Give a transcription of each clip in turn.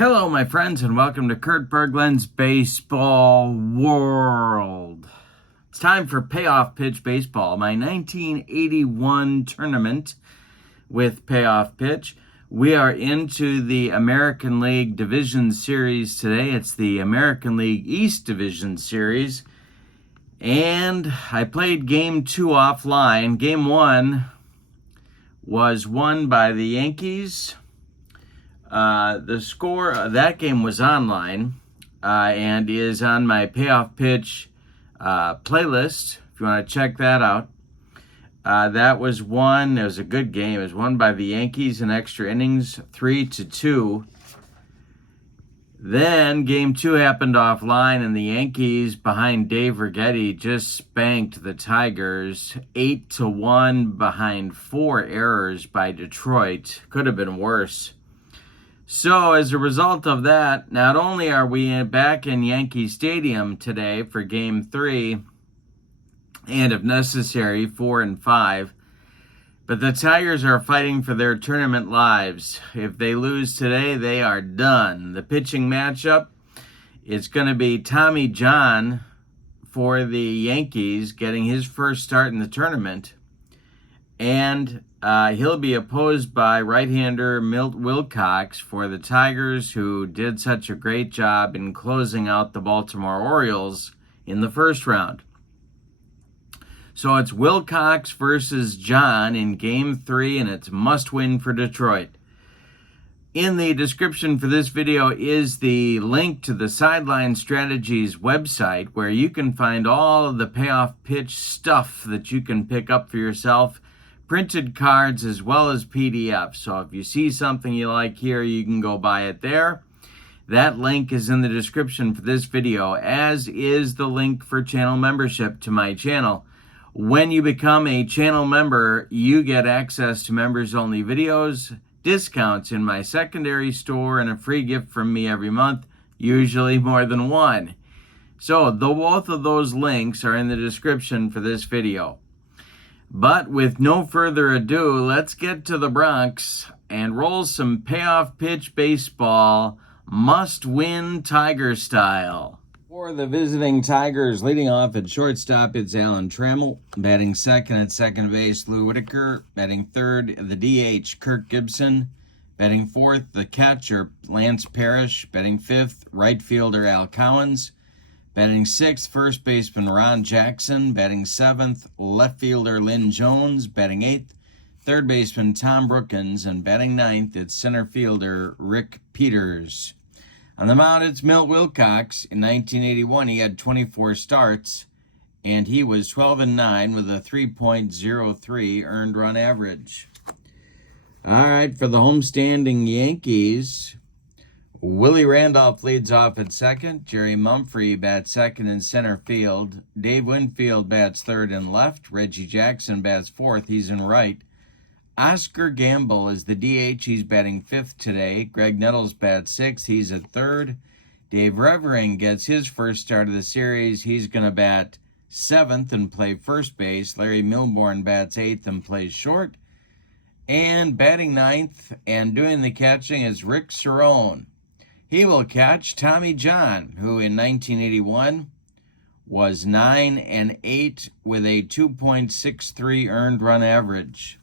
Hello, my friends, and welcome to Kurt Berglund's Baseball World. It's time for Payoff Pitch Baseball, my 1981 tournament with Payoff Pitch. We are into the American League Division Series today. It's the American League East Division Series. And I played Game 2 offline. Game 1 was won by the Yankees. The score of that game was online and is on my Payoff Pitch playlist, if you want to check that out. That was won. It was a good game. It was won by the Yankees in extra innings, 3-2. Then Game 2 happened offline, and the Yankees, behind Dave Righetti, just spanked the Tigers 8-1 behind 4 errors by Detroit. Could have been worse. So as a result of that, not only are we back in Yankee Stadium today for Game 3, and if necessary, 4 and 5, but the Tigers are fighting for their tournament lives. If they lose today, they are done. The pitching matchup is going to be Tommy John for the Yankees, getting his first start in the tournament, and he'll be opposed by right-hander Milt Wilcox for the Tigers, who did such a great job in closing out the Baltimore Orioles in the first round. So it's Wilcox versus John in Game 3, and it's must-win for Detroit. In the description for this video is the link to the Sideline Strategies website, where you can find all of the Payoff Pitch stuff that you can pick up for yourself, printed cards as well as PDFs. So if you see something you like here, you can go buy it there. That link is in the description for this video, as is the link for channel membership to my channel. When you become a channel member, you get access to members-only videos, discounts in my secondary store, and a free gift from me every month, usually more than one. So both of those links are in the description for this video. But with no further ado, let's get to the Bronx and roll some Payoff Pitch Baseball, must-win Tiger style. For the visiting Tigers, leading off at shortstop, it's Alan Trammell. Batting second at second base, Lou Whitaker. Batting third, the DH, Kirk Gibson. Batting fourth, the catcher, Lance Parrish. Batting fifth, right fielder, Al Cowens. Batting sixth, first baseman Ron Jackson. Batting seventh, left fielder Lynn Jones. Batting eighth, third baseman Tom Brookins. And batting ninth, it's center fielder Rick Peters. On the mound, it's Milt Wilcox. In 1981, he had 24 starts, and he was 12-9 with a 3.03 earned run average. All right, for the homestanding Yankees, Willie Randolph leads off at second. Jerry Mumphrey bats second in center field. Dave Winfield bats third and left. Reggie Jackson bats fourth. He's in right. Oscar Gamble is the DH. He's batting fifth today. Greg Nettles bats sixth. He's at third. Dave Revering gets his first start of the series. He's going to bat seventh and play first base. Larry Milbourne bats eighth and plays short. And batting ninth and doing the catching is Rick Cerrone. He will catch Tommy John, who in 1981 was 9-8 with a 2.63 earned run average.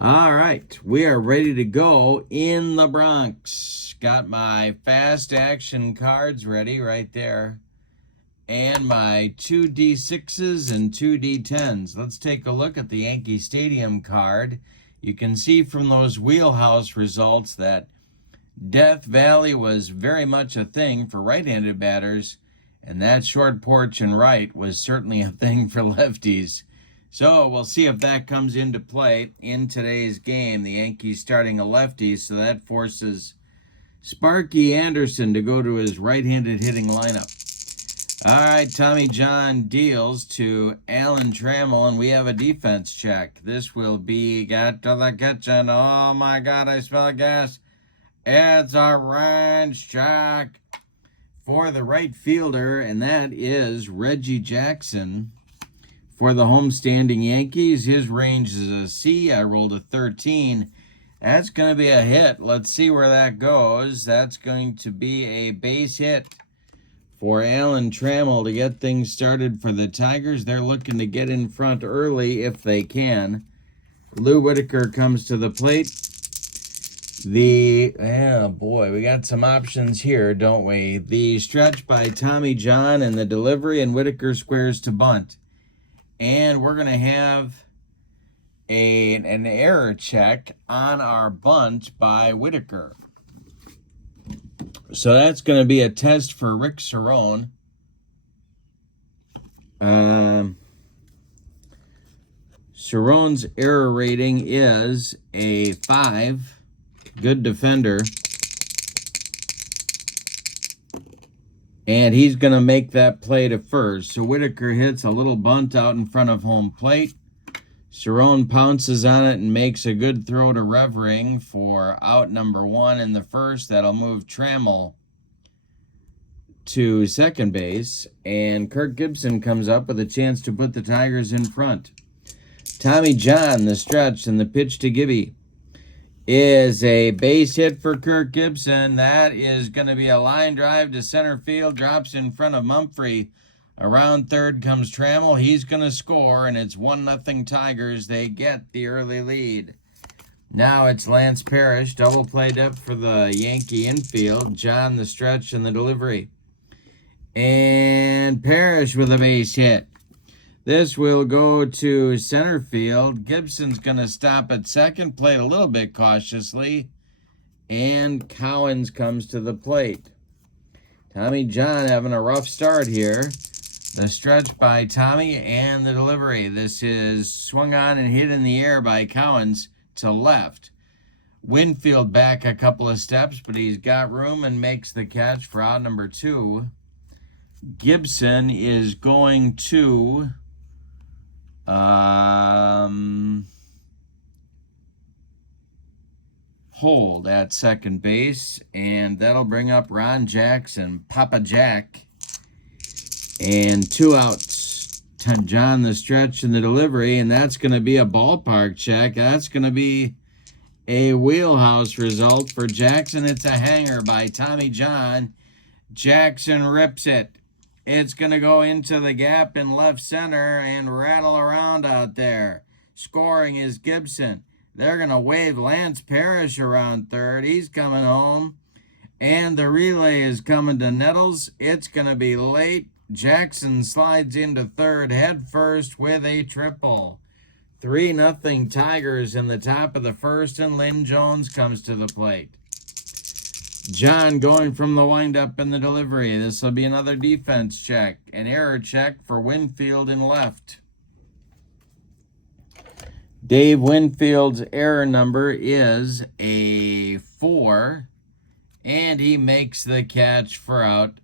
All right, we are ready to go in the Bronx. Got my fast action cards ready right there, and my 2 D6s and 2 D10s. Let's take a look at the Yankee Stadium card. You can see from those wheelhouse results that Death Valley was very much a thing for right-handed batters, and that short porch and right was certainly a thing for lefties. So we'll see if that comes into play in today's game. The Yankees starting a lefty, so that forces Sparky Anderson to go to his right-handed hitting lineup. All right, Tommy John deals to Alan Trammell, and we have a defense check. This will be got to the kitchen. Oh, my God, I smell gas. It's a ranch check for the right fielder, and that is Reggie Jackson. For the homestanding Yankees, his range is a C. I rolled a 13. That's going to be a hit. Let's see where that goes. That's going to be a base hit for Alan Trammell to get things started for the Tigers. They're looking to get in front early if they can. Lou Whitaker comes to the plate. Oh boy, we got some options here, don't we? The stretch by Tommy John and the delivery, and Whitaker squares to bunt. And we're going to have an error check on our bunt by Whitaker. So that's going to be a test for Rick Cerrone. Cerrone's error rating is a 5. Good defender. And he's going to make that play to first. So Whitaker hits a little bunt out in front of home plate. Cerrone pounces on it and makes a good throw to Revering for out number 1 in the first. That'll move Trammell to second base. And Kirk Gibson comes up with a chance to put the Tigers in front. Tommy John, the stretch, and the pitch to Gibby is a base hit for Kirk Gibson. That is going to be a line drive to center field. Drops in front of Mumphrey. Around third comes Trammell. He's going to score, and it's 1-0 Tigers. They get the early lead. Now it's Lance Parrish. Double play depth for the Yankee infield. John, the stretch, and the delivery. And Parrish with a base hit. This will go to center field. Gibson's going to stop at second, play a little bit cautiously. And Cowens comes to the plate. Tommy John having a rough start here. The stretch by Tommy and the delivery. This is swung on and hit in the air by Cowens to left. Winfield back a couple of steps, but he's got room and makes the catch for out number 2. Gibson is going to hold at second base, and that'll bring up Ron Jackson, Papa Jack. And 2 outs. John the stretch and the delivery, and that's going to be a ballpark check. That's going to be a wheelhouse result for Jackson. It's a hanger by Tommy John. Jackson rips it. It's going to go into the gap in left center and rattle around out there. Scoring is Gibson. They're going to wave Lance Parrish around third. He's coming home. And the relay is coming to Nettles. It's going to be late. Jackson slides into third head first with a triple. 3-0 Tigers in the top of the first, and Lynn Jones comes to the plate. John going from the windup and the delivery. This will be another defense check. An error check for Winfield in left. Dave Winfield's error number is a 4, and he makes the catch for out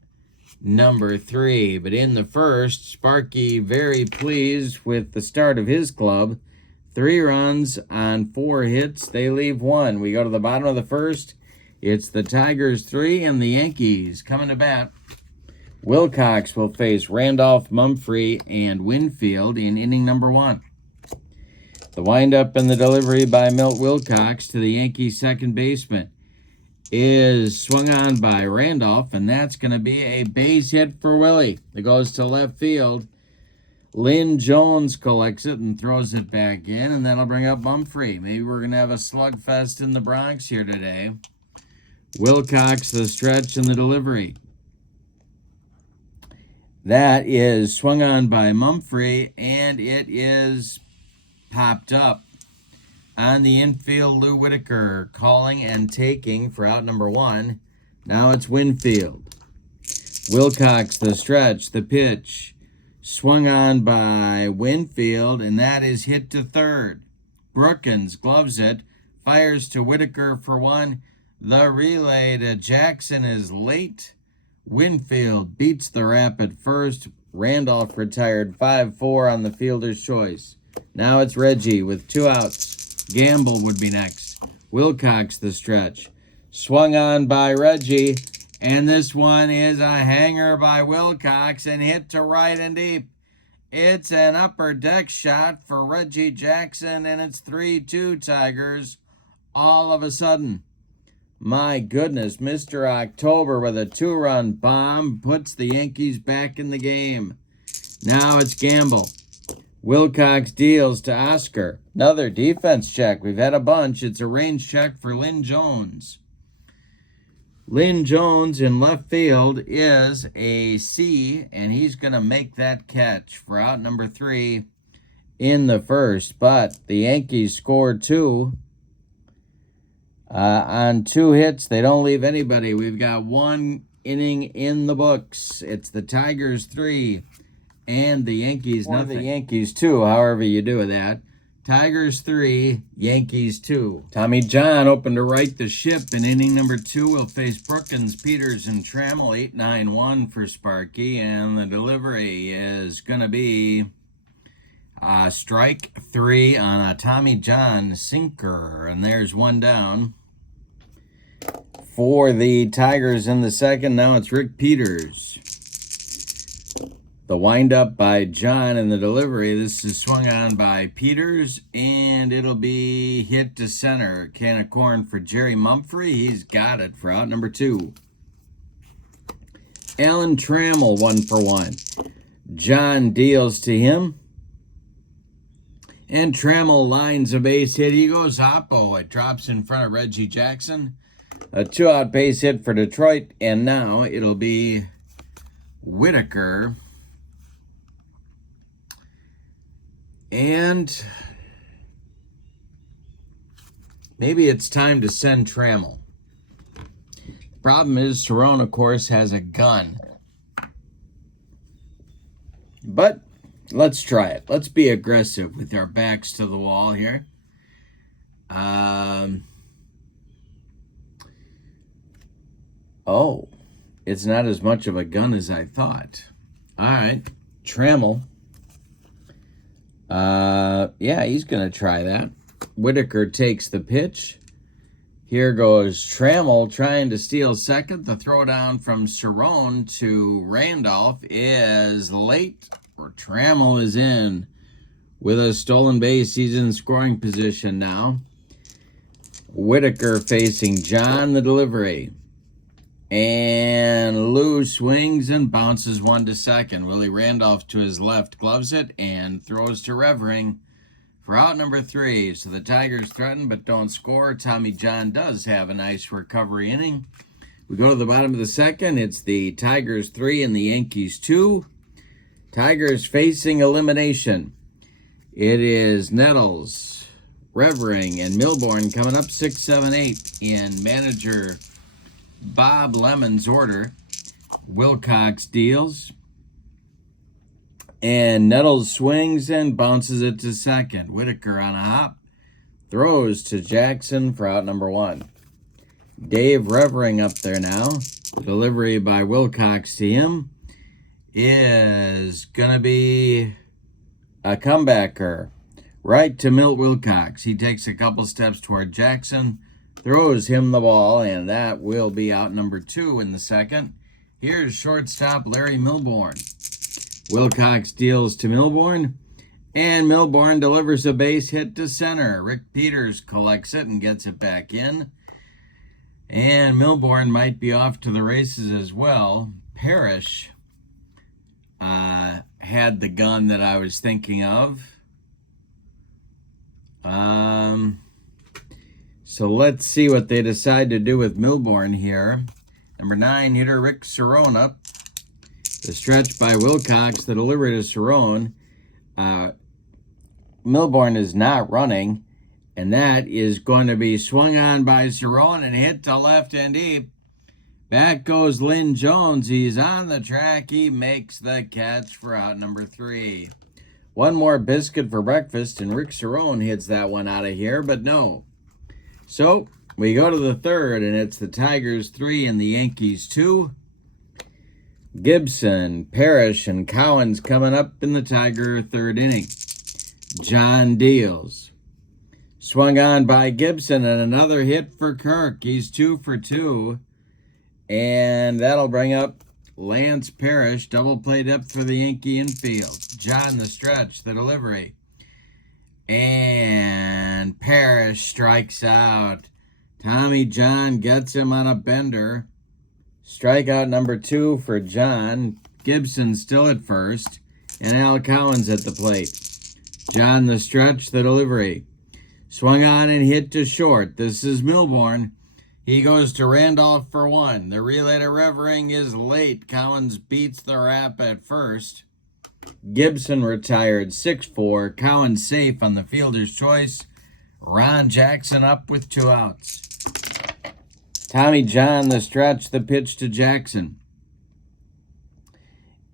number 3. But in the first, Sparky very pleased with the start of his club. 3 runs on 4 hits. They leave 1. We go to the bottom of the first. It's the Tigers 3 and the Yankees coming to bat. Wilcox will face Randolph, Mumphrey, and Winfield in inning number 1. The windup and the delivery by Milt Wilcox to the Yankees second baseman is swung on by Randolph, and that's going to be a base hit for Willie. It goes to left field. Lynn Jones collects it and throws it back in, and that'll bring up Mumphrey. Maybe we're going to have a slugfest in the Bronx here today. Wilcox, the stretch, and the delivery. That is swung on by Mumphrey, and it is popped up. On the infield, Lou Whitaker calling and taking for out number 1. Now it's Winfield. Wilcox, the stretch, the pitch. Swung on by Winfield, and that is hit to third. Brookins gloves it, fires to Whitaker for 1. The relay to Jackson is late. Winfield beats the rap at first. Randolph retired 5-4 on the fielder's choice. Now it's Reggie with 2 outs. Gamble would be next. Wilcox the stretch. Swung on by Reggie, and this one is a hanger by Wilcox and hit to right and deep. It's an upper deck shot for Reggie Jackson, and it's 3-2 Tigers. all of a sudden. My goodness, Mr. October with a 2-run bomb puts the Yankees back in the game. Now it's Gamble. Wilcox deals to Oscar. Another defense check. We've had a bunch. It's a range check for Lynn Jones. Lynn Jones in left field is a C, and he's going to make that catch for out number 3 in the first. But the Yankees scored 2. On 2 hits, they don't leave anybody. We've got 1 inning in the books. It's the Tigers 3 and the Yankees nothing. The Yankees 2, however you do that. Tigers 3, Yankees 2. Tommy John opened to right the ship in inning number 2. Will face Brookins, Peters, and Trammell. 8-9-1 for Sparky, and the delivery is going to be strike 3 on a Tommy John sinker, and there's 1 down. For the Tigers in the second, now it's Rick Peters. The windup by John and the delivery. This is swung on by Peters, and it'll be hit to center. Can of corn for Jerry Mumphrey. He's got it for out number 2. Alan Trammell, 1 for 1. John deals to him. And Trammell lines a base hit. He goes hoppo. It drops in front of Reggie Jackson. A 2-out base hit for Detroit. And now it'll be Whitaker. And maybe it's time to send Trammell. Problem is, Cerrone, of course, has a gun. But let's try it. Let's be aggressive with our backs to the wall here. Oh, it's not as much of a gun as I thought. All right, Trammell. Yeah, he's going to try that. Whitaker takes the pitch. Here goes Trammell trying to steal second. The throw down from Cerrone to Randolph is late. Trammell is in with a stolen base. He's in scoring position now. Whitaker facing John, the delivery. And Lou swings and bounces 1 to second. Willie Randolph to his left gloves it and throws to Revering for out number 3. So the Tigers threaten but don't score. Tommy John does have a nice recovery inning. We go to the bottom of the second. It's the Tigers 3 and the Yankees 2. Tigers facing elimination. It is Nettles, Revering, and Milbourne coming up 6, 7, 8 in manager Bob Lemon's order. Wilcox deals. And Nettles swings and bounces it to second. Whitaker on a hop. Throws to Jackson for out number 1. Dave Revering up there now. Delivery by Wilcox to him is going to be a comebacker. Right to Milt Wilcox. He takes a couple steps toward Jackson. Throws him the ball, and that will be out number 2 in the second. Here's shortstop Larry Milbourne. Wilcox deals to Milbourne, and Milbourne delivers a base hit to center. Rick Peters collects it and gets it back in. And Milbourne might be off to the races as well. Parrish had the gun that I was thinking of. So let's see what they decide to do with Milbourne here. Number 9 hitter Rick Cerrone up. The stretch by Wilcox, the delivery to Cerrone. Milbourne is not running, and that is going to be swung on by Cerrone and hit to left and deep. Back goes Lynn Jones. He's on the track. He makes the catch for out number 3. One more biscuit for breakfast, and Rick Cerrone hits that one out of here, but no. So we go to the third, and it's the Tigers 3 and the Yankees 2. Gibson, Parrish, and Cowens coming up in the Tiger third inning. John deals. Swung on by Gibson, and another hit for Kirk. He's 2 for 2. And that'll bring up Lance Parrish. Double play depth for the Yankee infield. John the stretch, the delivery. And Parrish strikes out. Tommy John gets him on a bender. Strikeout number 2 for John. Gibson still at first. And Al Cowens at the plate. John the stretch, the delivery. Swung on and hit to short. This is Milbourne. He goes to Randolph for 1. The relay to Revering is late. Cowens beats the wrap at first. Gibson retired 6-4. Cowens safe on the fielder's choice. Ron Jackson up with 2 outs. Tommy John the stretch, the pitch to Jackson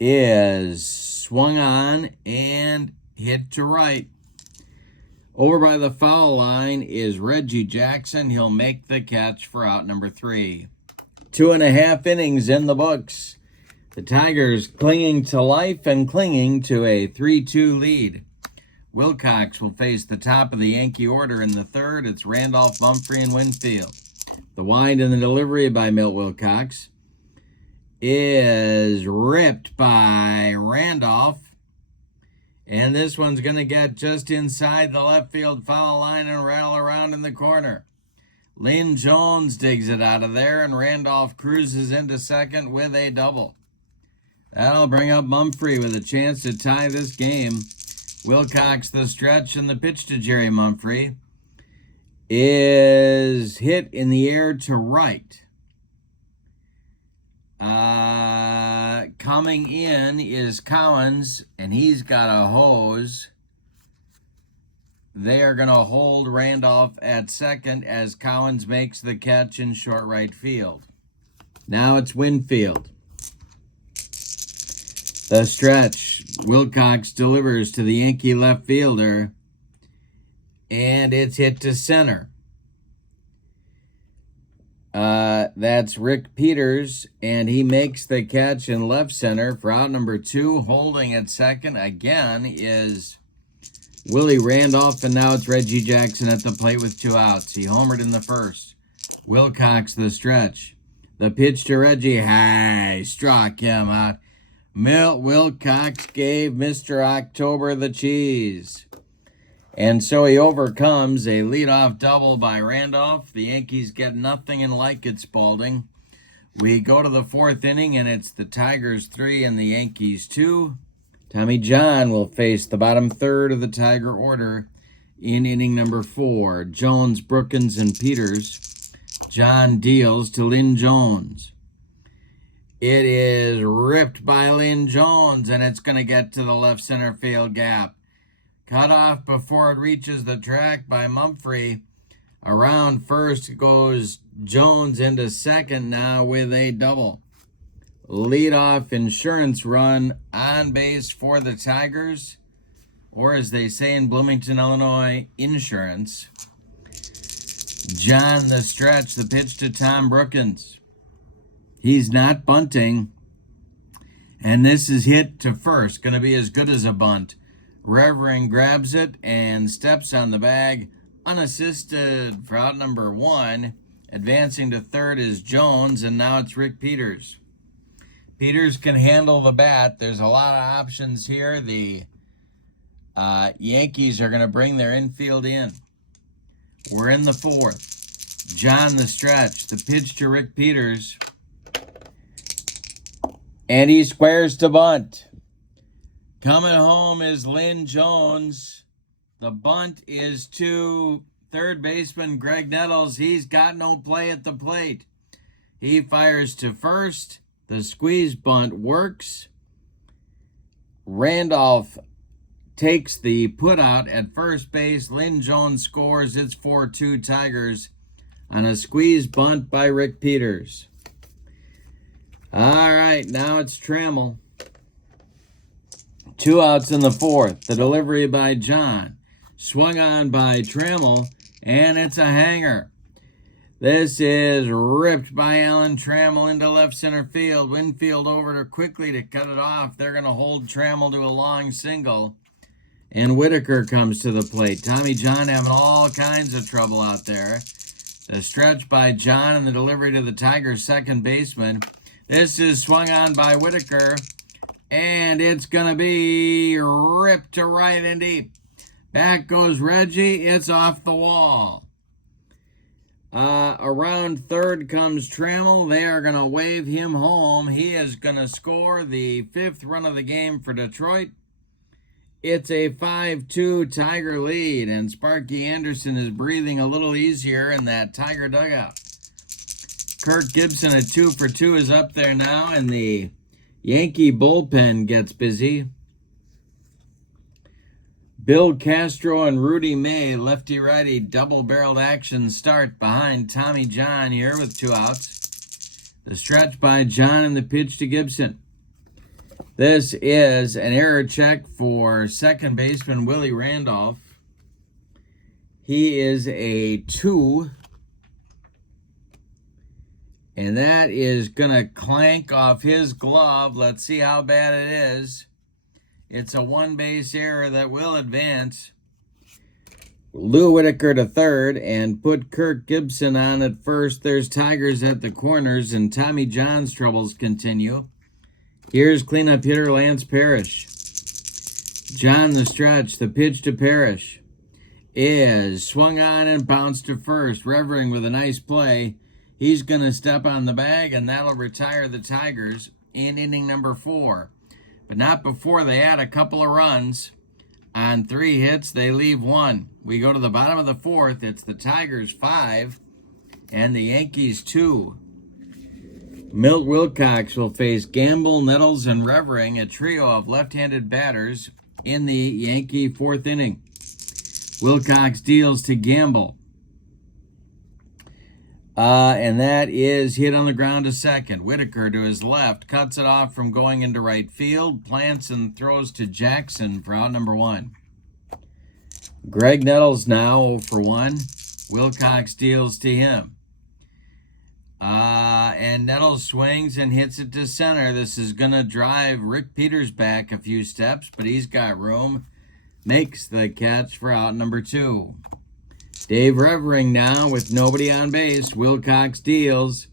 is swung on and hit to right. Over by the foul line is Reggie Jackson. He'll make the catch for out number 3. 2.5 innings in the books. The Tigers clinging to life and clinging to a 3-2 lead. Wilcox will face the top of the Yankee order in the third. It's Randolph, Mumphrey, and Winfield. The wind and the delivery by Milt Wilcox is ripped by Randolph. And this one's going to get just inside the left field foul line and rattle around in the corner. Lynn Jones digs it out of there, and Randolph cruises into second with a double. That'll bring up Mumphrey with a chance to tie this game. Wilcox the stretch, and the pitch to Jerry Mumphrey is hit in the air to right. Coming in is Cowens, and he's got a hose. They are going to hold Randolph at second as Cowens makes the catch in short right field. Now it's Winfield. The stretch. Wilcox delivers to the Yankee left fielder, and it's hit to center. That's Rick Peters, and he makes the catch in left center for out number 2. Holding at second again is Willie Randolph, and now it's Reggie Jackson at the plate with 2 outs. He homered in the first. Wilcox the stretch. The pitch to Reggie. High, struck him out. Milt Wilcox gave Mr. October the cheese. And so he overcomes a leadoff double by Randolph. The Yankees get nothing and like it, Spalding. We go to the 4th inning, and it's the Tigers 3 and the Yankees 2. Tommy John will face the bottom third of the Tiger order in inning number 4. Jones, Brookins, and Peters. John deals to Lynn Jones. It is ripped by Lynn Jones, and it's going to get to the left center field gap. Cut off before it reaches the track by Mumphrey. Around first goes Jones into second now with a double. Leadoff insurance run on base for the Tigers, or as they say in Bloomington, Illinois, insurance. John the stretch, the pitch to Tom Brookins. He's not bunting, and this is hit to first. Going to be as good as a bunt. Revering grabs it and steps on the bag unassisted for out number 1. Advancing to third is Jones, and now it's Rick Peters. Peters can handle the bat. There's a lot of options here. The Yankees are going to bring their infield in. We're in the 4th. John the stretch. The pitch to Rick Peters. And he squares to bunt. Coming home is Lynn Jones. The bunt is to third baseman Greg Nettles. He's got no play at the plate. He fires to first. The squeeze bunt works. Randolph takes the putout at first base. Lynn Jones scores. It's 4-2 Tigers on a squeeze bunt by Rick Peters. All right, now it's Trammell. 2 outs in the 4th. The delivery by John. Swung on by Trammell, and it's a hanger. This is ripped by Alan Trammell into left center field. Winfield over to quickly to cut it off. They're going to hold Trammell to a long single. And Whitaker comes to the plate. Tommy John having all kinds of trouble out there. The stretch by John and the delivery to the Tigers' second baseman. This is swung on by Whitaker. And it's going to be ripped to right and deep. Back goes Reggie. It's off the wall. Around third comes Trammell. They are going to wave him home. He is going to score the 5th run of the game for Detroit. It's a 5-2 Tiger lead, and Sparky Anderson is breathing a little easier in that Tiger dugout. Kirk Gibson at 2 for 2 is up there now, and the Yankee bullpen gets busy. Bill Castro and Rudy May, lefty-righty double-barreled action start behind Tommy John here with 2 outs. The stretch by John and the pitch to Gibson. This is an error check for second baseman Willie Randolph. He is a 2. And that is going to clank off his glove. Let's see how bad it is. It's a 1-base error that will advance Lou Whitaker to third and put Kirk Gibson on at first. There's Tigers at the corners, and Tommy John's troubles continue. Here's cleanup hitter Lance Parrish. John the stretch. The pitch to Parrish is swung on and bounced to first. Revering with a nice play. He's going to step on the bag, and that'll retire the Tigers in inning number 4. But not before they add a couple of runs. On 3 hits, they leave 1. We go to the bottom of the 4th. It's the Tigers 5 and the Yankees 2. Milt Wilcox will face Gamble, Nettles, and Revering, a trio of left-handed batters in the Yankee 4th inning. Wilcox deals to Gamble. And that is hit on the ground to second. Whitaker to his left cuts it off from going into right field. Plants and throws to Jackson for out number 1. Greg Nettles now 0 for 1. Wilcox deals to him. And Nettles swings and hits it to center. This is going to drive Rick Peters back a few steps, but he's got room. Makes the catch for out number 2. Dave Revering now with nobody on base. Wilcox deals,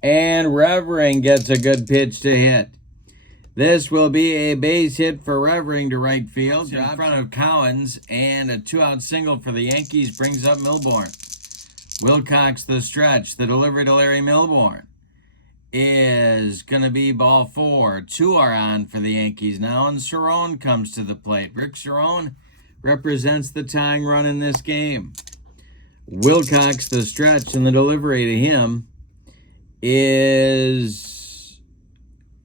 and Revering gets a good pitch to hit. This will be a base hit for Revering to right field in front of Cowens, and a 2-out single for the Yankees brings up Milbourne. Wilcox the stretch. The delivery to Larry Milbourne is going to be ball 4. 2 are on for the Yankees now, and Cerrone comes to the plate. Rick Cerrone represents the tying run in this game. Wilcox the stretch, and the delivery to him is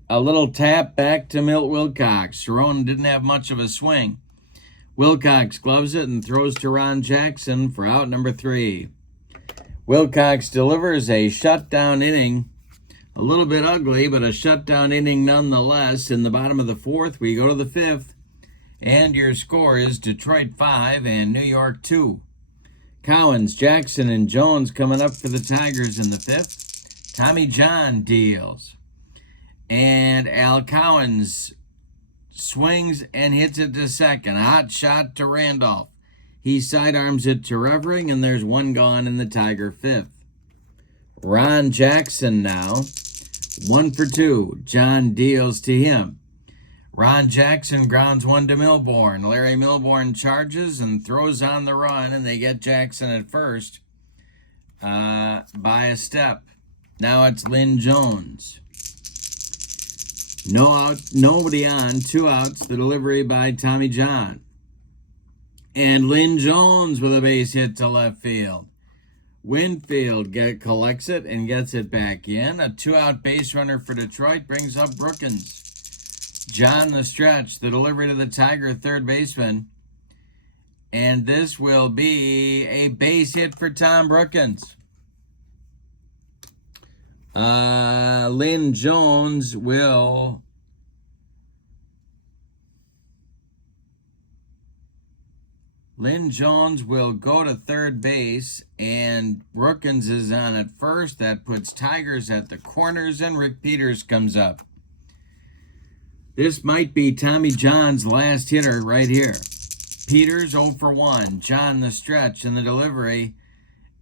a little tap back to Milt Wilcox. Cerrone didn't have much of a swing. Wilcox gloves it and throws to Ron Jackson for out number 3. Wilcox delivers a shutdown inning. A little bit ugly, but a shutdown inning nonetheless. In the bottom of the 4th, we go to the 5th. And your score is Detroit 5 and New York 2. Cowens, Jackson, and Jones coming up for the Tigers in the 5th. Tommy John deals. And Al Cowens swings and hits it to second. Hot shot to Randolph. He sidearms it to Revering, and there's 1 gone in the Tiger 5th. Ron Jackson now, 1 for 2. John deals to him. Ron Jackson grounds 1 to Milbourne. Larry Milbourne charges and throws on the run, and they get Jackson at first by a step. Now it's Lynn Jones. No out, nobody on, 2 outs. The delivery by Tommy John. And Lynn Jones with a base hit to left field. Winfield collects it and gets it back in. A 2-out base runner for Detroit brings up Brookins. John the stretch, the delivery to the Tiger third baseman. And this will be a base hit for Tom Brookins. Lynn Jones will go to third base, and Brookins is on at first. That puts Tigers at the corners, and Rick Peters comes up. This might be Tommy John's last hitter right here. Peters 0 for 1. John the stretch and the delivery.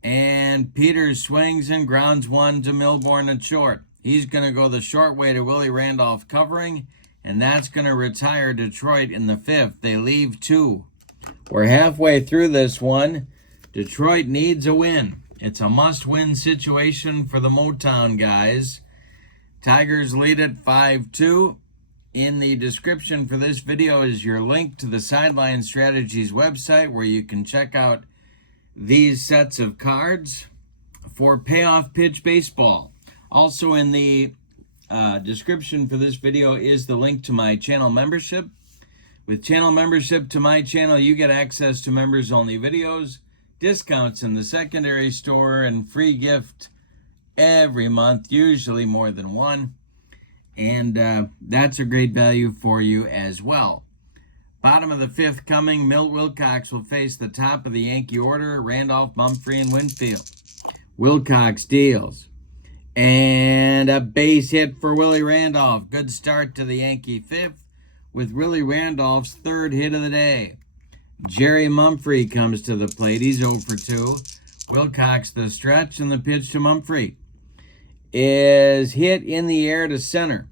And Peters swings and grounds 1 to Milbourne at short. He's going to go the short way to Willie Randolph covering, and that's going to retire Detroit in the 5th. They leave 2. We're halfway through this one. Detroit needs a win. It's a must-win situation for the Motown guys. Tigers lead at 5-2. In the description for this video is your link to the Sideline Strategies website where you can check out these sets of cards for payoff pitch baseball. Also in the description for this video is the link to my channel membership. With channel membership to my channel, you get access to members-only videos, discounts in the secondary store, and free gift every month, usually more than one. And that's a great value for you as well. Bottom of the fifth coming, Milt Wilcox will face the top of the Yankee order, Randolph, Mumphrey, and Winfield. Wilcox deals. And a base hit for Willie Randolph. Good start to the Yankee fifth with Willie Randolph's third hit of the day. Jerry Mumphrey comes to the plate. He's 0 for 2. Wilcox the stretch, and the pitch to Mumphrey is hit in the air to center.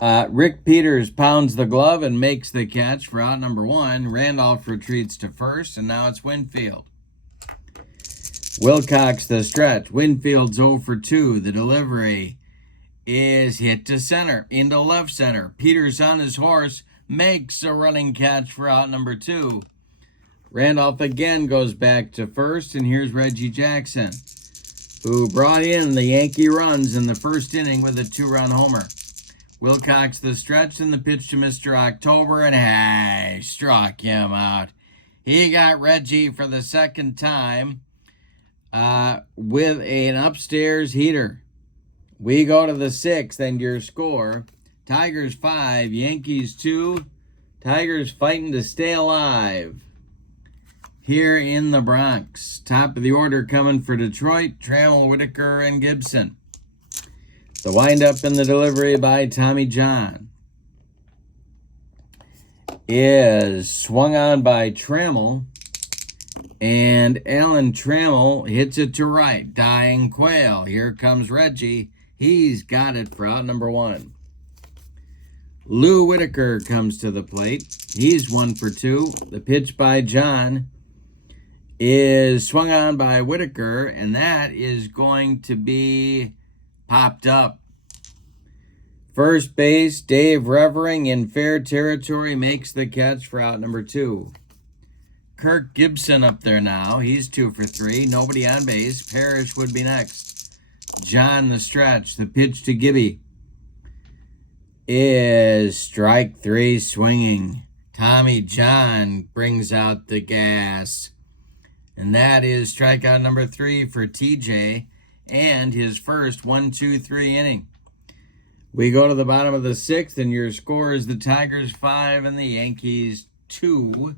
Rick Peters pounds the glove and makes the catch for out number 1. Randolph retreats to first, and now it's Winfield. Wilcox the stretch. Winfield's 0 for 2. The delivery is hit to center, into left center. Peters on his horse makes a running catch for out number 2. Randolph again goes back to first, and here's Reggie Jackson, who brought in the Yankee runs in the first inning with a 2-run homer. Wilcox the stretch, and the pitch to Mr. October, and struck him out. He got Reggie for the second time with an upstairs heater. We go to the 6th, and your score, Tigers 5, Yankees 2. Tigers fighting to stay alive here in the Bronx. Top of the order coming for Detroit, Trammell, Whitaker, and Gibson. The windup and the delivery by Tommy John is swung on by Trammell, and Alan Trammell hits it to right. Dying Quail. Here comes Reggie. He's got it for out number 1. Lou Whitaker comes to the plate. He's 1 for 2. The pitch by John is swung on by Whitaker, and that is going to be popped up. First base, Dave Revering in fair territory makes the catch for out number 2. Kirk Gibson up there now. He's 2 for 3. Nobody on base. Parrish would be next. John the stretch. The pitch to Gibby is strike 3 swinging. Tommy John brings out the gas. And that is strikeout number 3 for TJ and his first 1-2-3 inning. We go to the bottom of the 6th, and your score is the Tigers 5 and the Yankees 2.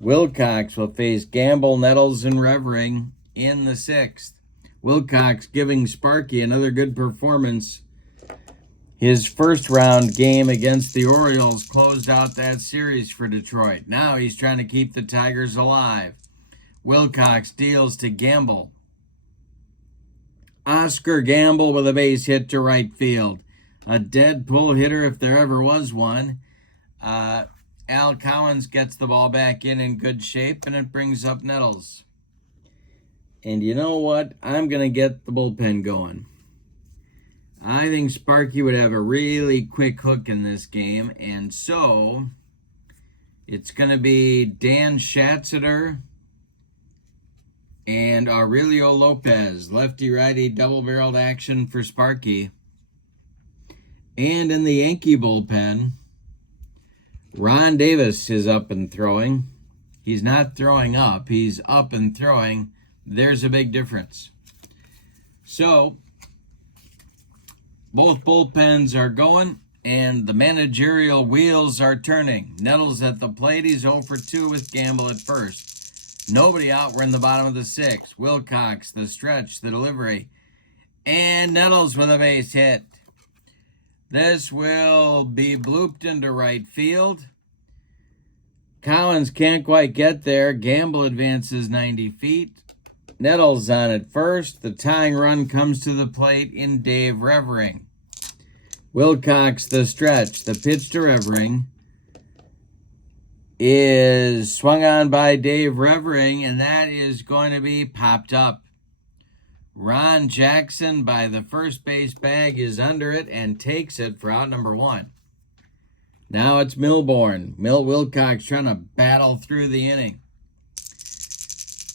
Wilcox will face Gamble, Nettles, and Revering in the 6th. Wilcox giving Sparky another good performance. His first round game against the Orioles closed out that series for Detroit. Now he's trying to keep the Tigers alive. Wilcox deals to Gamble. Oscar Gamble with a base hit to right field. A dead pull hitter if there ever was one. Al Collins gets the ball back in good shape, and it brings up Nettles. And you know what? I'm going to get the bullpen going. I think Sparky would have a really quick hook in this game, and so it's going to be Dan Schatzeder and Aurelio Lopez, lefty-righty double-barreled action for Sparky. And in the Yankee bullpen, Ron Davis is up and throwing. He's not throwing up. He's up and throwing. There's a big difference. So, both bullpens are going, and the managerial wheels are turning. Nettles at the plate. He's 0 for 2 with Gamble at first. Nobody out. We're in the bottom of the 6th. Wilcox, the stretch, the delivery. And Nettles with a base hit. This will be blooped into right field. Collins can't quite get there. Gamble advances 90 feet. Nettles on at first. The tying run comes to the plate in Dave Revering. Wilcox the stretch. The pitch to Revering is swung on by Dave Revering, and that is going to be popped up. Ron Jackson by the first base bag is under it and takes it for out number 1. Now it's Milbourne. Milt Wilcox trying to battle through the inning.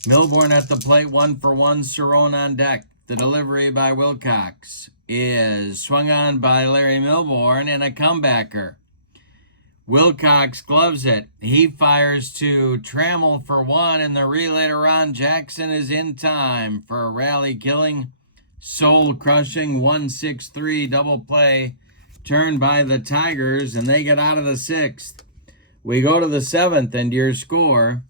Milbourne at the plate, 1 for 1. Cerrone on deck. The delivery by Wilcox is swung on by Larry Milbourne and a comebacker. Wilcox gloves it. He fires to Trammell for 1, and the relay to Ron Jackson is in time for a rally-killing, soul-crushing 1-6-3 double play turned by the Tigers, and they get out of the 6th. We go to the 7th, and your score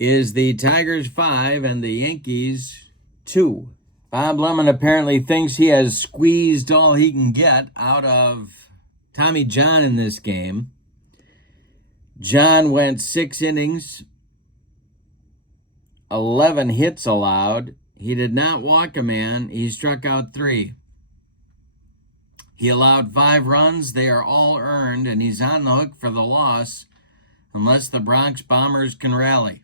is the Tigers 5 and the Yankees 2. Bob Lemon apparently thinks he has squeezed all he can get out of Tommy John in this game. John went 6 innings, 11 hits allowed. He did not walk a man. He struck out 3. He allowed 5 runs. They are all earned, and he's on the hook for the loss unless the Bronx Bombers can rally.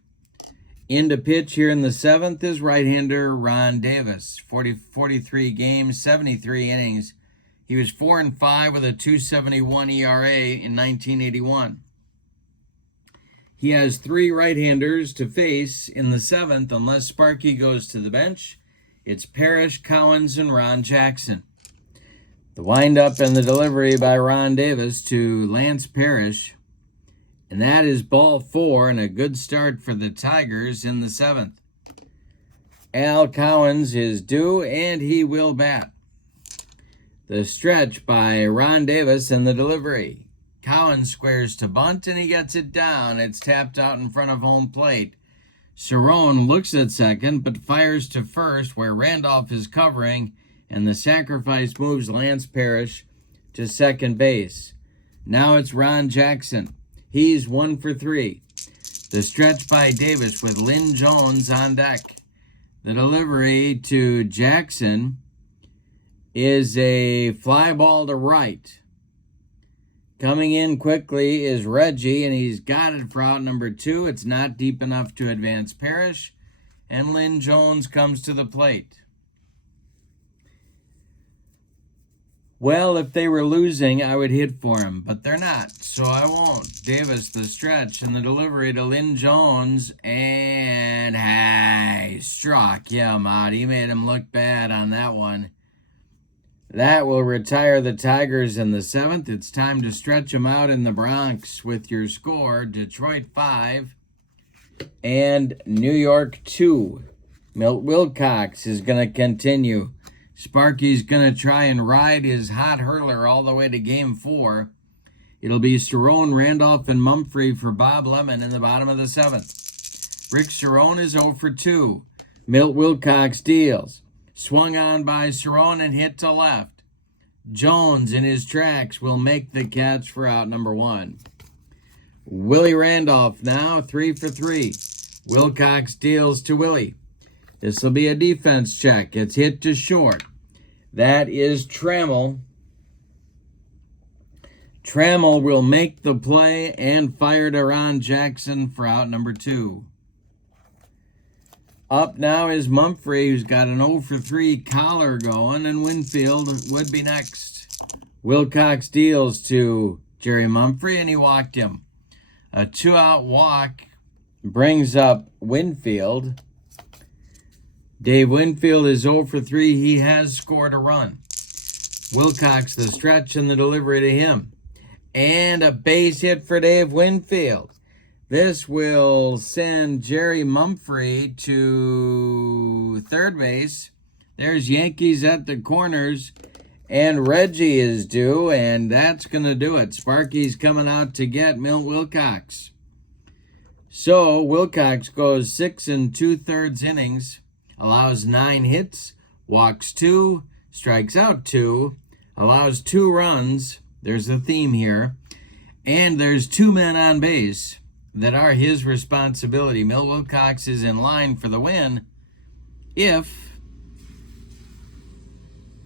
In to pitch here in the 7th is right-hander Ron Davis. 43 games, 73 innings. He was 4-5 with a 2.71 ERA in 1981. He has 3 right-handers to face in the 7th unless Sparky goes to the bench. It's Parrish, Cowens, and Ron Jackson. The windup and the delivery by Ron Davis to Lance Parrish. And that is ball 4 and a good start for the Tigers in the 7th. Al Cowens is due and he will bat. The stretch by Ron Davis and the delivery. Cowens squares to bunt and he gets it down. It's tapped out in front of home plate. Cerrone looks at second but fires to first where Randolph is covering, and the sacrifice moves Lance Parrish to second base. Now it's Ron Jackson. He's 1 for 3. The stretch by Davis with Lynn Jones on deck. The delivery to Jackson is a fly ball to right. Coming in quickly is Reggie, and he's got it for out number 2. It's not deep enough to advance Parrish, and Lynn Jones comes to the plate. Well, if they were losing, I would hit for him, but they're not, so I won't. Davis, the stretch, and the delivery to Lynn Jones, and hey, struck him out. He made him look bad on that one. That will retire the Tigers in the 7th. It's time to stretch them out in the Bronx with your score, Detroit 5 and New York 2. Milt Wilcox is going to continue. Sparky's going to try and ride his hot hurler all the way to Game 4. It'll be Cerrone, Randolph, and Mumphrey for Bob Lemon in the bottom of the 7th. Rick Cerrone is 0 for 2. Milt Wilcox deals. Swung on by Cerrone and hit to left. Jones in his tracks will make the catch for out number 1. Willie Randolph now 3 for 3. Wilcox deals to Willie. This will be a defense check. It's hit to short. That is Trammell. Trammell will make the play and fire to Ron Jackson for out number 2. Up now is Mumphrey, who's got an 0 for 3 collar going, and Winfield would be next. Wilcox deals to Jerry Mumphrey, and he walked him. A 2-out walk brings up Winfield. Dave Winfield is 0 for 3. He has scored a run. Wilcox, the stretch and the delivery to him. And a base hit for Dave Winfield. This will send Jerry Mumphrey to third base. There's Yankees at the corners. And Reggie is due, and that's going to do it. Sparky's coming out to get Milt Wilcox. So Wilcox goes 6 2/3 innings, allows 9 hits, walks 2, strikes out 2, allows 2 runs. There's a theme here. And there's 2 men on base that are his responsibility. Milt Wilcox is in line for the win if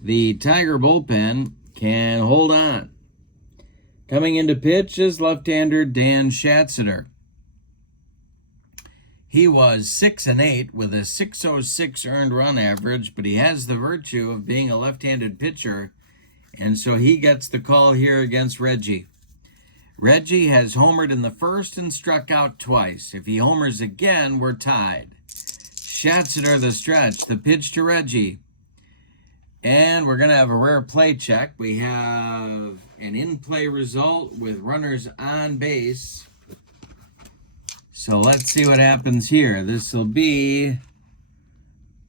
the Tiger bullpen can hold on. Coming into pitch is left-hander Dan Schatzeder. He was 6-8 with a .606 earned run average, but he has the virtue of being a left-handed pitcher, and so he gets the call here against Reggie. Reggie has homered in the first and struck out twice. If he homers again, we're tied. Schatzeder the stretch, the pitch to Reggie. And we're going to have a rare play check. We have an in-play result with runners on base. So let's see what happens here. This will be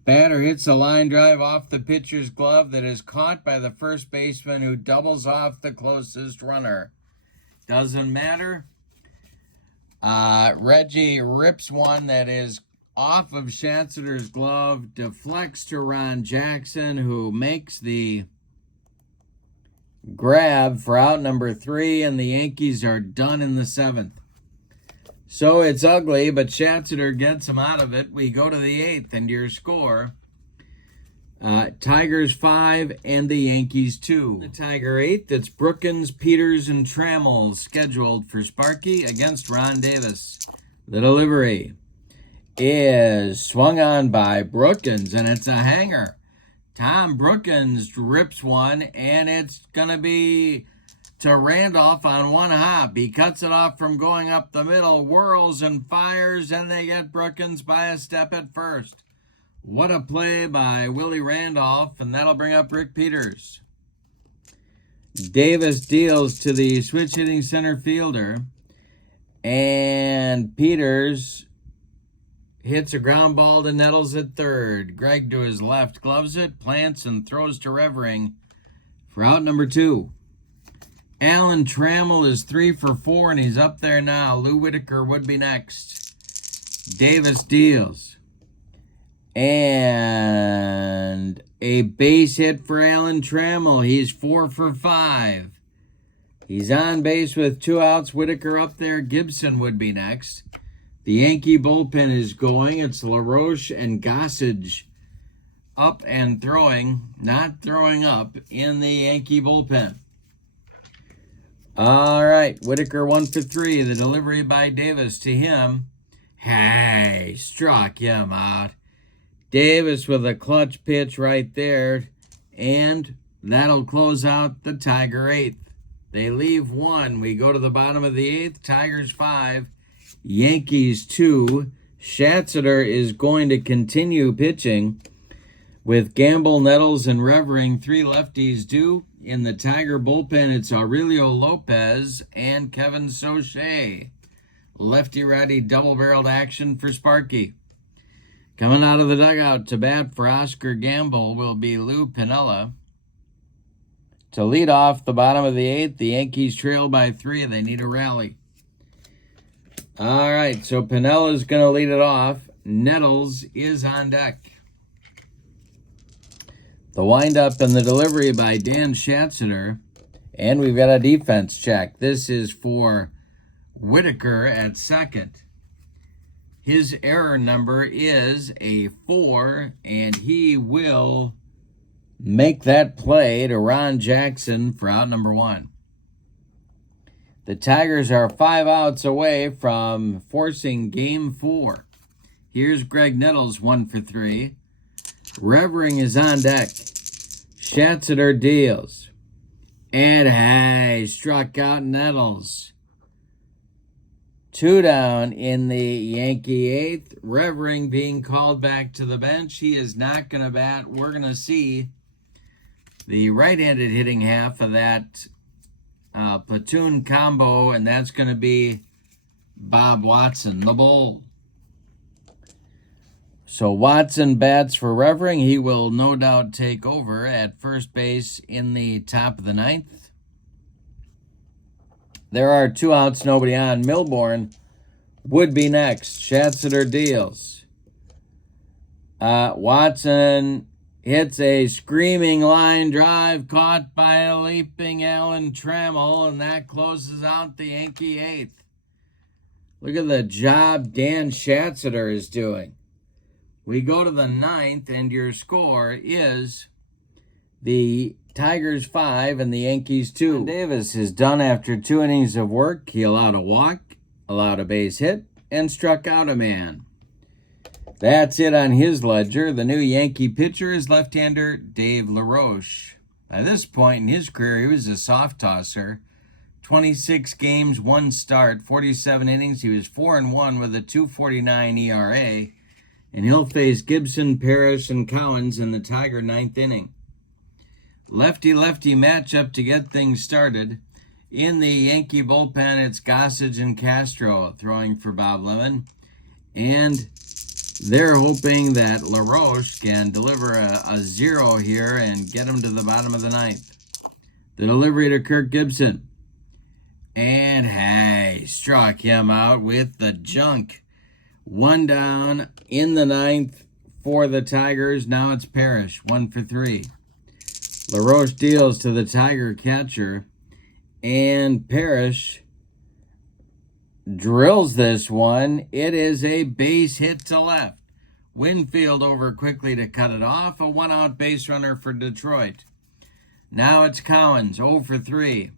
batter hits a line drive off the pitcher's glove that is caught by the first baseman who doubles off the closest runner. Doesn't matter. Reggie rips one that is off of Schatzeder's glove, deflects to Ron Jackson, who makes the grab for out number 3, and the Yankees are done in the 7th. So it's ugly, but Schatzeder gets him out of it. We go to the 8th, and your score, Tigers 5 and the Yankees 2. The Tiger 8th, it's Brookins, Peters, and Trammell scheduled for Sparky against Ron Davis. The delivery is swung on by Brookins, and it's a hanger. Tom Brookins rips one, and it's going to be to Randolph on one hop. He cuts it off from going up the middle, whirls and fires, and they get Brookins by a step at first. What a play by Willie Randolph, and that'll bring up Rick Peters. Davis deals to the switch-hitting center fielder, and Peters hits a ground ball to Nettles at third. Greg to his left gloves it, plants, and throws to Revering for out number 2. Alan Trammell is 3 for 4, and he's up there now. Lou Whitaker would be next. Davis deals. And a base hit for Alan Trammell. He's 4 for 5. He's on base with 2 outs. Whitaker up there. Gibson would be next. The Yankee bullpen is going. It's LaRoche and Gossage up and throwing, not throwing up, in the Yankee bullpen. All right, Whitaker 1 for 3. The delivery by Davis to him. Hey, struck him out. Davis with a clutch pitch right there, and that'll close out the Tiger 8th. They leave 1. We go to the bottom of the 8th. Tigers 5, Yankees 2. Schatzeder is going to continue pitching with Gamble, Nettles, and Revering. 3 lefties do. In the Tiger bullpen, it's Aurelio Lopez and Kevin Soche. Lefty-righty double-barreled action for Sparky. Coming out of the dugout to bat for Oscar Gamble will be Lou Piniella. To lead off the bottom of the 8th, the Yankees trail by 3. They need a rally. All right, so Pinella's going to lead it off. Nettles is on deck. The windup and the delivery by Dan Schatzeder. And we've got a defense check. This is for Whitaker at second. His error number is a 4, and he will make that play to Ron Jackson for out number 1. The Tigers are 5 outs away from forcing game 4. Here's Greg Nettles 1 for 3. Revering is on deck. Schatzeder deals. And hey, struck out Nettles. 2 down in the Yankee 8th. Revering being called back to the bench. He is not going to bat. We're going to see the right-handed hitting half of that platoon combo, and that's going to be Bob Watson, the bull. So Watson bats for Revering. He will no doubt take over at first base in the top of the 9th. There are 2 outs, nobody on. Milbourne would be next. Schatzeder deals. Watson hits a screaming line drive caught by a leaping Alan Trammell, and that closes out the Yankee 8th. Look at the job Dan Schatzeder is doing. We go to the 9th, and your score is The Tigers 5 and the Yankees 2. Davis is done after 2 innings of work. He allowed a walk, allowed a base hit, and struck out a man. That's it on his ledger. The new Yankee pitcher is left-hander Dave LaRoche. By this point in his career, he was a soft tosser. 26 games, 1 start, 47 innings. He was 4-1 with a 2.49 ERA. And he'll face Gibson, Parrish, and Cowens in the Tiger 9th inning. Lefty-lefty matchup to get things started. In the Yankee bullpen, it's Gossage and Castro throwing for Bob Lemon. And they're hoping that LaRoche can deliver a 0 here and get him to the bottom of the 9th. The delivery to Kirk Gibson. And hey, struck him out with the junk. 1 down in the 9th for the Tigers. Now it's Parrish, 1 for 3. LaRoche deals to the Tiger catcher, and Parrish drills this one. It is a base hit to left. Winfield over quickly to cut it off. A 1-out base runner for Detroit. Now it's Cowens, 0 for 3.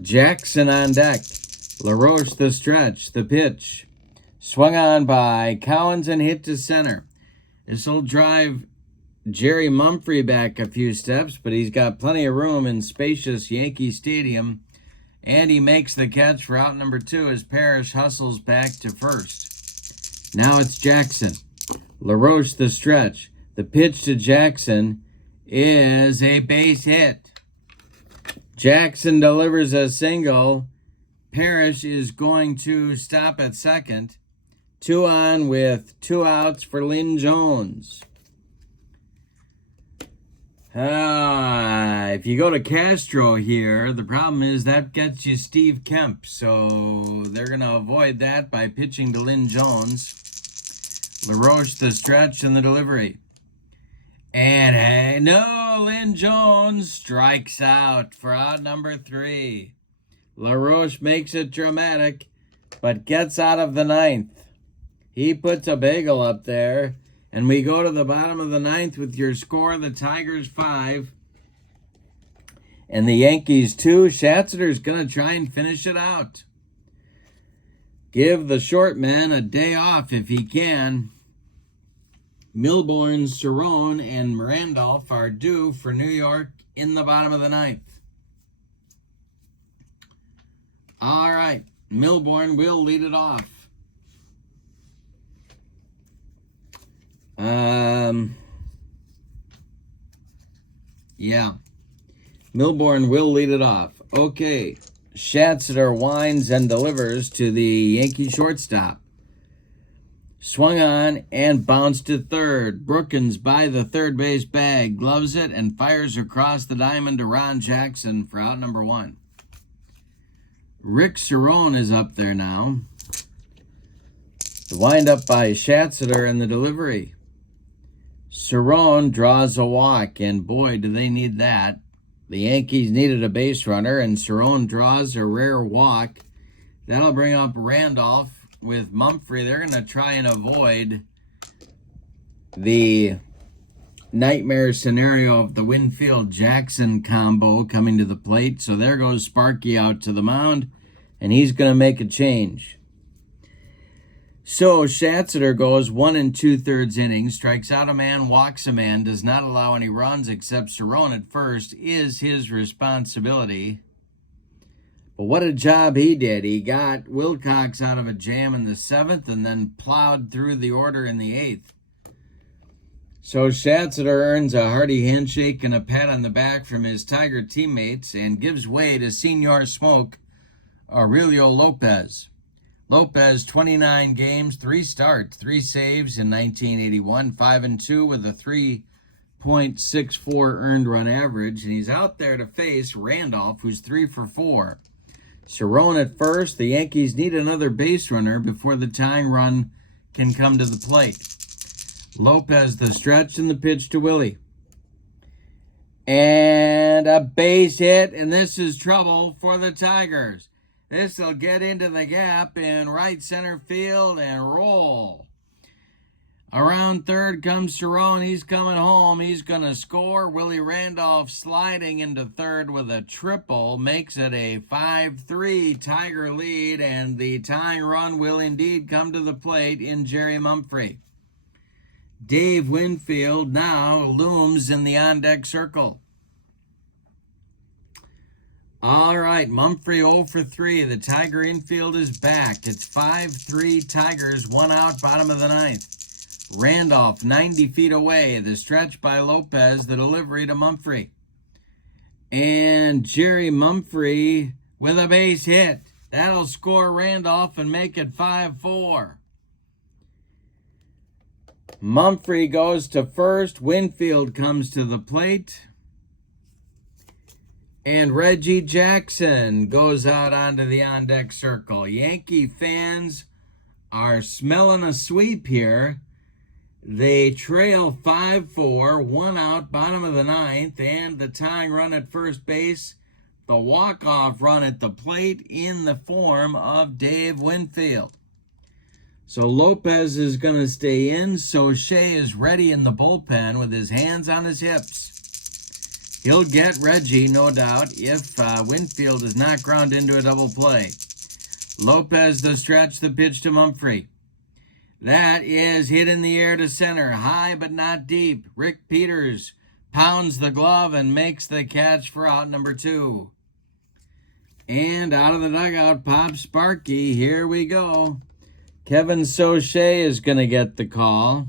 Jackson on deck. LaRoche the stretch, the pitch. Swung on by Cowens and hit to center. This will drive Jerry Mumphrey back a few steps, but he's got plenty of room in spacious Yankee Stadium. And he makes the catch for out number 2 as Parrish hustles back to first. Now it's Jackson. LaRoche the stretch. The pitch to Jackson is a base hit. Jackson delivers a single. Parrish is going to stop at second. 2 on with 2 outs for Lynn Jones. If you go to Castro here, the problem is that gets you Steve Kemp. So they're going to avoid that by pitching to Lynn Jones. LaRoche the stretch and the delivery. And hey, no, Lynn Jones strikes out for out number 3. LaRoche makes it dramatic, but gets out of the 9th. He puts a bagel up there, and we go to the bottom of the 9th with your score, the Tigers 5 and the Yankees 2. Schatzer's going to try and finish it out. Give the short man a day off if he can. Milbourne, Cerrone, and Randolph are due for New York in the bottom of the 9th. All right, Milbourne will lead it off. Yeah. Milbourne will lead it off. Okay. Schatzer winds and delivers to the Yankee shortstop. Swung on and bounced to third. Brookins by the third base bag, gloves it, and fires across the diamond to Ron Jackson for out number 1. Rick Cerrone is up there now. The windup by Schatzer and the delivery. Cerrone draws a walk, and boy, do they need that. The Yankees needed a base runner, and Cerrone draws a rare walk. That'll bring up Randolph with Mumphrey. They're going to try and avoid the nightmare scenario of the Winfield-Jackson combo coming to the plate. So there goes Sparky out to the mound, and he's going to make a change. So Schatzer goes 1 2/3 innings, strikes out a man, walks a man, does not allow any runs except Cerrone at first, is his responsibility. But what a job he did. He got Wilcox out of a jam in the 7th and then plowed through the order in the 8th. So Schatzer earns a hearty handshake and a pat on the back from his Tiger teammates and gives way to Senor Smoke, Aurelio Lopez. Lopez, 29 games, 3 starts, 3 saves in 1981, 5-2 with a 3.64 earned run average, and he's out there to face Randolph, who's 3 for 4. Cerrone at first. The Yankees need another base runner before the tying run can come to the plate. Lopez the stretch and the pitch to Willie. And a base hit, and this is trouble for the Tigers. This will get into the gap in right center field and roll. Around third comes Cerrone. He's coming home. He's going to score. Willie Randolph sliding into third with a triple makes it a 5-3 Tiger lead, and the tying run will indeed come to the plate in Jerry Mumphrey. Dave Winfield now looms in the on-deck circle. All right, Mumphrey 0 for 3. The Tiger infield is back. It's 5-3 Tigers, 1 out, bottom of the ninth. Randolph 90 feet away. The stretch by Lopez, the delivery to Mumphrey. And Jerry Mumphrey with a base hit. That'll score Randolph and make it 5-4. Mumphrey goes to first. Winfield comes to the plate. And Reggie Jackson goes out onto the on-deck circle. Yankee fans are smelling a sweep here. They trail 5-4, 1 out, bottom of the ninth, and the tying run at first base, the walk-off run at the plate in the form of Dave Winfield. So Lopez is going to stay in. Soche is ready in the bullpen with his hands on his hips. He'll get Reggie, no doubt, if Winfield is not ground into a double play. Lopez the stretch, the pitch to Mumphrey. That is hit in the air to center, high but not deep. Rick Peters pounds the glove and makes the catch for out number 2. And out of the dugout pops Sparky. Here we go. Kevin Soche is going to get the call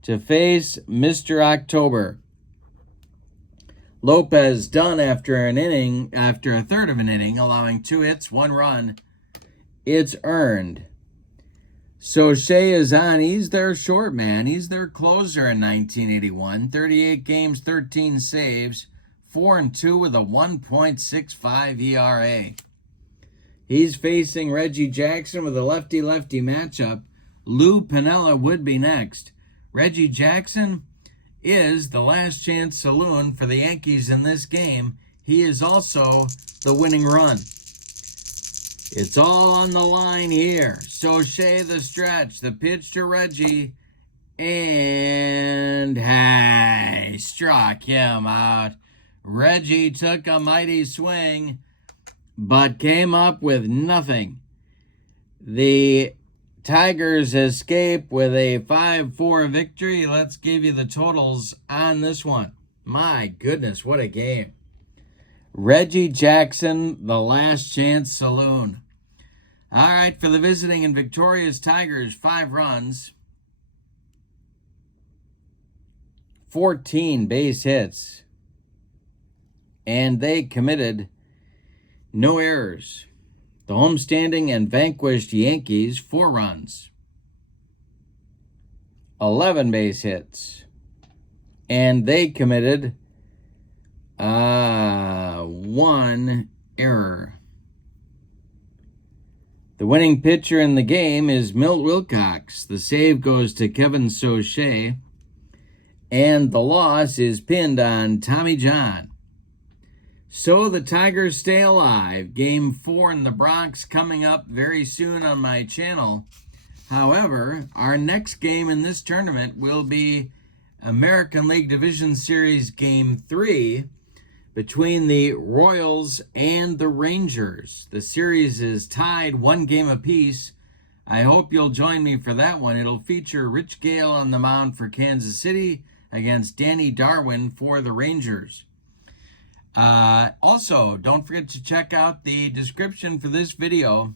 to face Mr. October. Lopez done after a third of an inning, allowing 2 hits, 1 run. It's earned. Soche is on. He's their short man. He's their closer in 1981. 38 games, 13 saves, 4-2 with a 1.65 ERA. He's facing Reggie Jackson with a lefty-lefty matchup. Lou Piniella would be next. Reggie Jackson is the last chance saloon for the Yankees in this game. He is also the winning run. It's all on the line here. Soche the stretch, the pitch to Reggie, and struck him out. Reggie took a mighty swing, but came up with nothing. The Tigers escape with a 5-4 victory. Let's give you the totals on this one. My goodness, what a game. Reggie Jackson, the last chance saloon. All right, for the visiting and victorious Tigers, 5 runs, 14 base hits, and they committed no errors. The homestanding and vanquished Yankees, 4 runs, 11 base hits, and they committed 1 error. The winning pitcher in the game is Milt Wilcox. The save goes to Kevin Soche, and the loss is pinned on Tommy John. So the Tigers stay alive. Game 4 in the Bronx coming up very soon on my channel. However, our next game in this tournament will be American League Division Series Game 3 between the Royals and the Rangers. The series is tied 1 game apiece. I hope you'll join me for that one. It'll feature Rich Gale on the mound for Kansas City against Danny Darwin for the Rangers. Also, don't forget to check out the description for this video,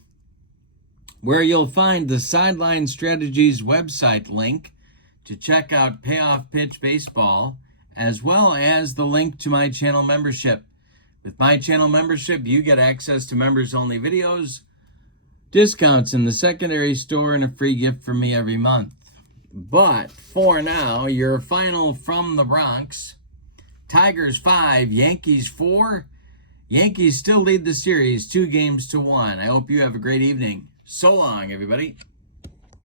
where you'll find the Sideline Strategies website link to check out Payoff Pitch Baseball, as well as the link to my channel membership. With my channel membership, you get access to members-only videos, discounts in the secondary store, and a free gift from me every month. But for now, your final from the Bronx: Tigers 5, Yankees 4. Yankees still lead the series 2-1. I hope you have a great evening. So long, everybody.